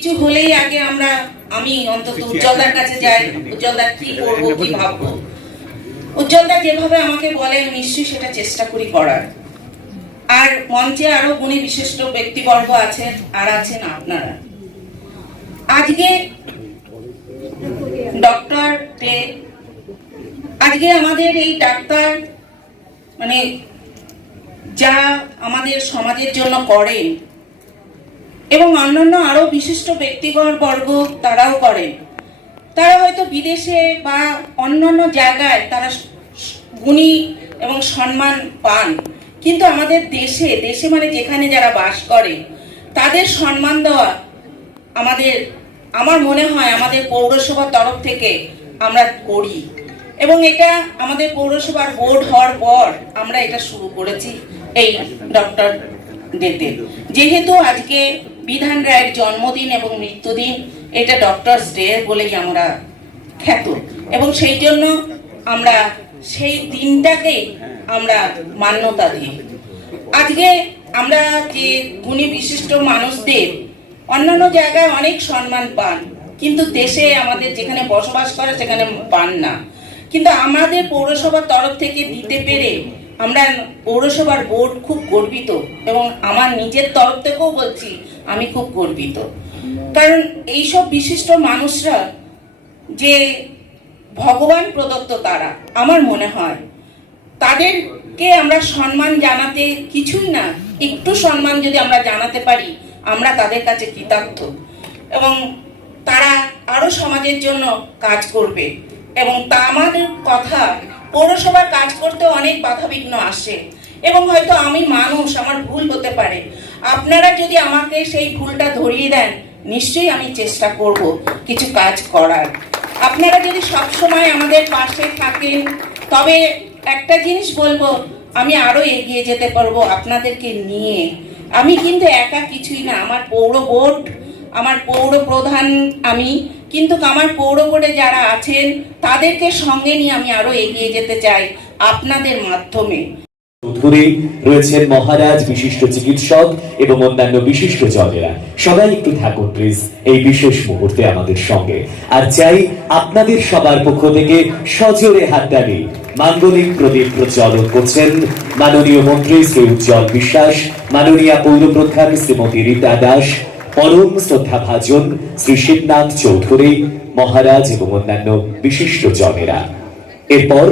কিছু হলেই আগে আমি অন্তত উজ্জ্বলদার কাছে যাই, উজ্জ্বলদা কি করবো, কি ভাববো। উজ্জ্বলদা যেভাবে আমাকে বলেন নিশ্চয়ই সেটা চেষ্টা করি করার। আর মঞ্চে আরো গুণী বিশিষ্ট ব্যক্তিবর্গ আছেন, আর আছেন আপনারা। আজকে ডক্টর ডে, আজকে আমাদের এই ডাক্তার মানে যা আমাদের সমাজের জন্য করেন এবং অন্যান্য আরো বিশিষ্ট ব্যক্তিবর্গ তারাও করেন। তারা হয়তো বিদেশে বা অন্যান্য জায়গায় তারা গুণী এবং সম্মান পান, কিন্তু আমাদের দেশে মানে যেখানে যারা বাস করে তাদের সম্মান দেওয়া আমার মনে হয় আমাদের পৌরসভার তরফ থেকে আমরা করি। এবং এটা আমাদের পৌরসভার বোর্ড হওয়ার পর আমরা এটা শুরু করেছি এই ডক্টর ডেতে। যেহেতু আজকে বিধান রায়ের জন্মদিন এবং মৃত্যুদিন, এটা ডক্টরস ডে বলেই আমরা খ্যাত, এবং সেই জন্য আমরা সেই দিনটাকে আমরা মান্যতা দিই। আজকে আমরা যে গুণী বিশিষ্ট মানুষদের অন্যান্য জায়গায় অনেক সম্মান পান, কিন্তু দেশে আমাদের যেখানে বসবাস করে সেখানে পান না। কিন্তু আমাদের পৌরসভার তরফ থেকে দিতে পেরে আমরা পৌরসভার বোর্ড খুব গর্বিত, এবং আমার নিজের তরফ থেকেও বলছি আমি খুব গর্বিত। কারণ এইসব বিশিষ্ট মানুষরা যে ভগবান প্রদত্ত, তারা আমার মনে হয় তাদেরকে আমরা সম্মান জানাতে কিছুই না, একটু সম্মান যদি আমরা জানাতে পারি আমরা তাদের কাছে কৃতজ্ঞ, এবং তারা আরো সমাজের জন্য কাজ করবে। এবং তা আমাদের কথা পৌরসভার কাজ করতে অনেক বাধাবিঘ্ন আসে, এবং হয়তো আমি মানুষ, আমার ভুল হতে পারে। আপনারা যদি আমাকে সেই ভুলটা ধরিয়ে দেন নিশ্চয়ই আমি চেষ্টা করব কিছু কাজ করার। আপনারা যদি সবসময় আমাদের পাশে থাকেন তবে একটা জিনিস বলবো, আমি আরো এগিয়ে যেতে পারবো আপনাদেরকে নিয়ে। আমি কিন্তু একা কিছুই না, আমার পৌর বোর্ড, আমার পৌর প্রধান আমি, কিন্তু আমার পৌর বোর্ডে যারা আছেন তাদেরকে সঙ্গে নিয়ে আমি আরো এগিয়ে যেতে চাই আপনাদের মাধ্যমে। ধরে রয়েছেন মহারাজ, বিশিষ্ট চিকিৎসক এবং অন্যান্য বিশিষ্ট জনেরা। সবাই একটু থাকুন প্লিজ এই বিশেষ মুহূর্তে আমাদের সঙ্গে। আর চাই আপনাদের সবার পক্ষ থেকে সজোরে হাততালি মাঙ্গলিক প্রদীপ প্রজ্বলন করছেন মাননীয় মন্ত্রী শ্রী উজ্জ্বল বিশ্বাস, মাননীয় পৌর প্রধান শ্রীমতী রীতা দাস, পরম শ্রদ্ধাভাজন শ্রী শিবনাথ চৌধুরী মহারাজ এবং অন্যান্য বিশিষ্ট জনেরা। এরপর